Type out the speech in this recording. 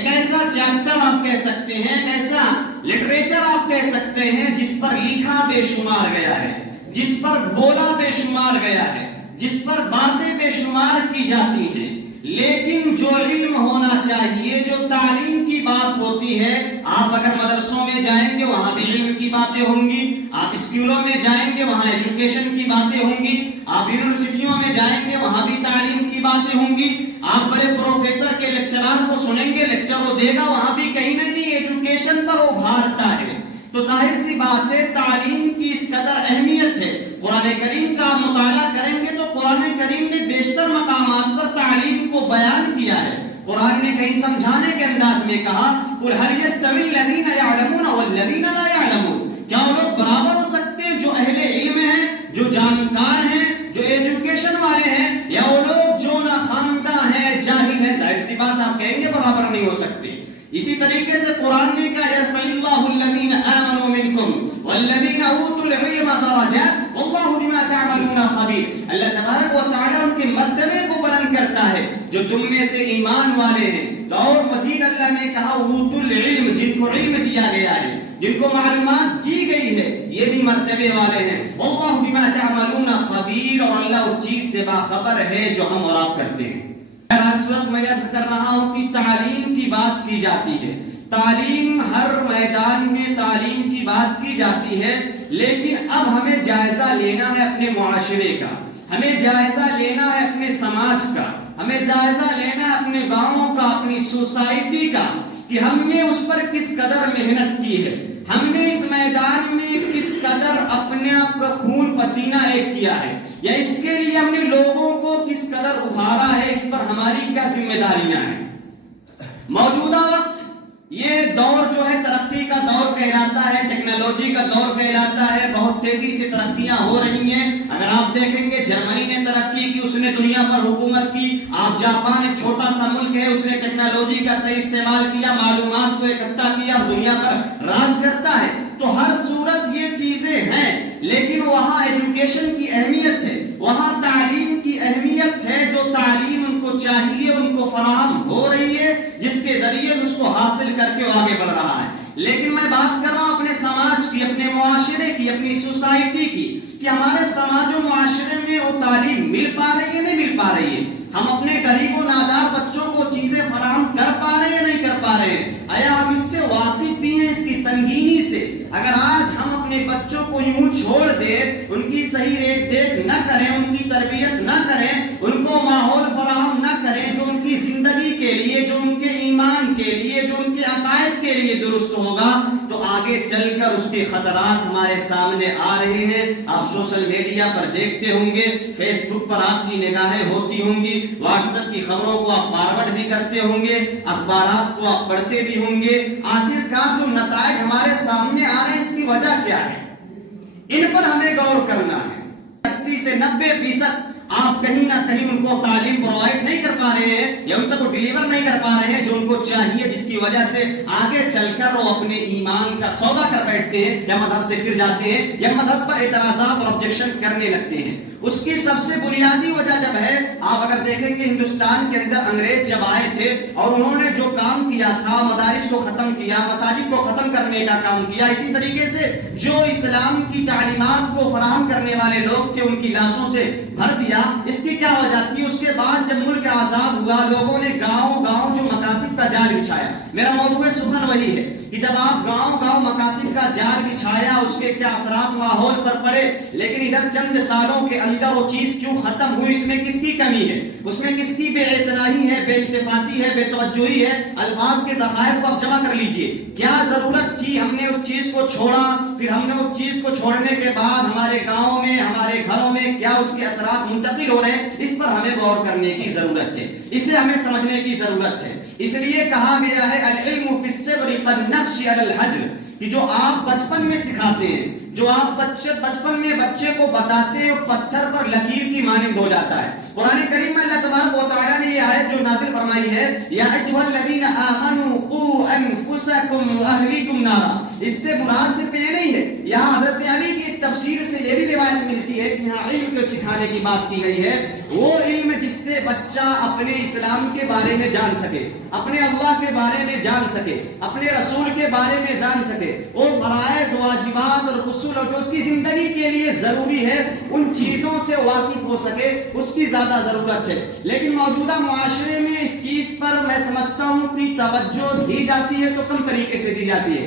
ایک ایسا چیپٹر آپ کہہ سکتے ہیں، ایک ایسا لٹریچر آپ کہہ سکتے ہیں جس پر لکھا بے شمار گیا ہے، جس پر بولا بے شمار گیا ہے، جس پر باتیں بے شمار کی جاتی ہیں، لیکن جو علم ہونا چاہیے، جو تعلیم کی بات ہوتی ہے، آپ اگر مدرسوں میں جائیں گے وہاں بھی علم کی باتیں ہوں گی، آپ اسکولوں میں جائیں گے وہاں ایجوکیشن کی باتیں ہوں گی، آپ یونیورسٹیوں میں جائیں گے وہاں بھی تعلیم کی باتیں ہوں گی، آپ بڑے پروفیسر کے لیکچرار کو سنیں گے، لیکچر وہ دے گا، وہاں بھی کہیں نہ کہیں ایجوکیشن پر ابھارتا ہے۔ تو ظاہر سی بات ہے تعلیم کی اس قدر اہمیت ہے۔ قرآن کریم کا مطالعہ کریں گے تو قرآن کریم نے بیشتر مقامات پر تعلیم کو بیان کیا ہے۔ قرآن نے کہیں سمجھانے کے انداز میں کہا قُلْ هَلْ يَسْتَوِي الَّذِينَ يَعْلَمُونَ وَالَّذِينَ لَا يَعْلَمُونَ، کیا وہ لوگ برابر ہو سکتے ہیں جو اہل علم ہیں، جو جانکار ہیں، جو ایجوکیشن والے ہیں، یا وہ لوگ جو ناخواندہ ہیں، جاہل ہیں؟ ظاہر سی بات آپ کہیں گے برابر نہیں ہو سکتے۔ اسی طریقے سے قرآن نے کہا يَرْفَعِ اللَّهُ الَّذِينَ آمَنُوا مِنْكُمْ وَالَّذِينَ أُوتُوا الْعِلْمَ دَرَجَاتٍ وَاللَّهُ بِمَا تَعْمَلُونَ خَبِيرٌ۔ اللہ تبارک و تعالیٰ ان کے مرتبے کو بلند کرتا ہے جو تم میں سے ایمان والے ہیں۔ اور مزید اللہ نے کہا اوتوا العلم، جن کو علم دیا گیا ہے، جن کو معلومات دی گئی ہے، یہ بھی مرتبے والے ہیں۔ واللہ بما تعملون خبیر، اور اللہ اس چیز سے باخبر ہے جو ہم اور آپ کرتے ہیں۔ آج صورت میں عرض کر رہا ہوں کہ تعلیم کی بات کی جاتی ہے، تعلیم ہر میدان میں تعلیم کی بات کی جاتی ہے، لیکن اب ہمیں جائزہ لینا ہے اپنے معاشرے کا، ہمیں جائزہ لینا ہے اپنے سماج کا، ہمیں جائزہ لینا ہے اپنے گاؤں کا، اپنی سوسائٹی کا، کہ ہم نے اس پر کس قدر محنت کی ہے، ہم نے اس میدان میں کس قدر اپنے آپ کا خون پسینہ ایک کیا ہے، یا اس کے لیے ہم نے لوگوں کو کس قدر ابھارا ہے، اس پر ہماری کیا ذمہ داریاں ہیں۔ موجودہ وقت یہ دور جو ہے ترقی کا دور کہلاتا ہے، ٹیکنالوجی کا دور کہلاتا ہے، بہت تیزی سے ترقیاں ہو رہی ہیں۔ اگر آپ دیکھیں گے جرمنی نے ترقی کی، اس نے دنیا پر حکومت کی، آپ جاپان ایک چھوٹا سا ملک ہے، اس نے ٹیکنالوجی کا صحیح استعمال کیا، معلومات کو اکٹھا کیا اور دنیا پر راج کرتا ہے۔ تو ہر صورت یہ چیزیں ہیں، لیکن وہاں ایجوکیشن کی اہمیت ہے، وہاں تعلیم کی اہمیت ہے، جو تعلیم ان کو چاہیے ان کو فراہم ہو رہی ہے، جس کے ذریعے اس کو حاصل کر کے آگے بڑھ رہا ہے۔ لیکن میں بات کر رہا ہوں اپنے سماج کی، اپنے معاشرے کی، اپنی سوسائٹی کی، کہ ہمارے سماج و معاشرے میں وہ تعلیم مل پا رہی ہے نہیں مل پا رہی ہے، ہم اپنے غریب و نادار بچوں کو چیزیں فراہم کر پا رہے ہیں نہیں کر پا رہے ہیں، آیا ہم اس سے واقف بھی ہیں، اس کی سنگینی سے؟ اگر آج ہم اپنے بچوں کو یوں چھوڑ دیں، ان کی صحیح دیکھ دیکھ نہ کریں، ان کی تربیت نہ کریں، ان کو ماحول فراہم نہ کریں جو ان کی زندگی کے لیے، جو ان کے ایمان کے لیے، جو ان کے عقائد کے لیے درست ہوگا، تو آگے چل کر اس کے خطرات ہمارے سامنے آ رہے ہیں۔ آپ سوشل میڈیا پر دیکھتے ہوں گے، فیس بک پر آپ کی نگاہیں ہوتی ہوں گی، واٹس ایپ کی خبروں کو آپ فارورڈ بھی کرتے ہوں گے، اخبارات کو آپ پڑھتے بھی ہوں گے۔ آخرکار جو نتائج ہمارے سامنے آ رہے ہیں، اس کی وجہ کیا ہے؟ ان پر ہمیں غور کرنا ہے۔ 80 سے 90% آپ کہیں نہ کہیں ان کو تعلیم پرووائڈ نہیں کر پا رہے ہیں، یا ان تک وہ ڈیلیور نہیں کر پا رہے ہیں جو ان کو چاہیے، جس کی وجہ سے آگے چل کر وہ اپنے ایمان کا سودا کر بیٹھتے ہیں، یا مذہب سے پھر جاتے ہیں، یا مذہب پر اعتراضات اور آبجیکشن کرنے لگتے ہیں۔ اس کی سب سے بنیادی وجہ جب ہے، آپ اگر دیکھیں کہ ہندوستان کے اندر انگریز جب آئے تھے اور انہوں نے جو کام کیا تھا، مدارس کو ختم کیا، مساجد کو ختم کرنے کا کام کیا، اسی طریقے سے جو اسلام کی تعلیمات کو فراہم کرنے والے لوگ تھے ان کی لاشوں سے بھر دیا۔ اس کی کیا وجہ تھی؟ اس کے بعد جب ملک آزاد ہوا، لوگوں نے گاؤں گاؤں جو مکاتب کا جال بچھایا۔ میرا موضوع سخن وہی ہے کہ جب آپ گاؤں گاؤں مکاتب کا جال بچھایا، اس کے کیا اثرات ماحول پر پڑے، لیکن ادھر چند سالوں کے اندر وہ چیز کیوں ختم ہوئی؟ اس میں کس کی کمی ہے؟ اس میں کس کی بے اعتنائی ہے، بے اتفاقی ہے، بے توجہی ہے؟ الفاظ کے ذخائر کو آپ جمع کر لیجئے۔ کیا ضرورت تھی؟ ہم نے اس چیز کو چھوڑا، پھر ہم نے اس چیز کو چھوڑنے کے بعد ہمارے گاؤں میں، ہمارے گھروں میں کیا اس کے اثرات منتقل ہو رہے ہیں؟ اس پر ہمیں غور کرنے کی ضرورت ہے، اسے ہمیں سمجھنے کی ضرورت ہے۔ اس لیے کہا گیا ہے العلم فی الصغر کالنقش علی الحجر، کہ جو آپ بچپن میں سکھاتے ہیں، جو آپ بچپن میں بچے کو بتاتے ہیں، پتھر پر لکیر کی مانند ہو جاتا ہے۔ قرآن کریم میں اللہ تبارک و تعالیٰ نے یہ آیت جو نازل فرمائی ہے، یا ایھا الذین آمنوا قوا انفسکم واہلیکم نارا، اس سے مناسب یہ نہیں ہے. یہاں حضرت علی کی تفسیر سے یہ بھی روایت ملتی ہے کہ یہاں علم کو سکھانے کی بات کی گئی ہے، وہ علم جس سے بچہ اپنے اسلام کے بارے میں جان سکے، اپنے اللہ کے بارے میں جان سکے، اپنے رسول کے بارے میں جان سکے، وہ فرائض، واجبات اور اصول اور جو اس کی زندگی کے لیے ضروری ہے ان چیزوں سے واقف ہو سکے، اس کی زیادہ ضرورت ہے. لیکن موجودہ معاشرے میں اس چیز پر میں سمجھتا ہوں کہ توجہ دی جاتی ہے تو کم طریقے سے دی جاتی ہے.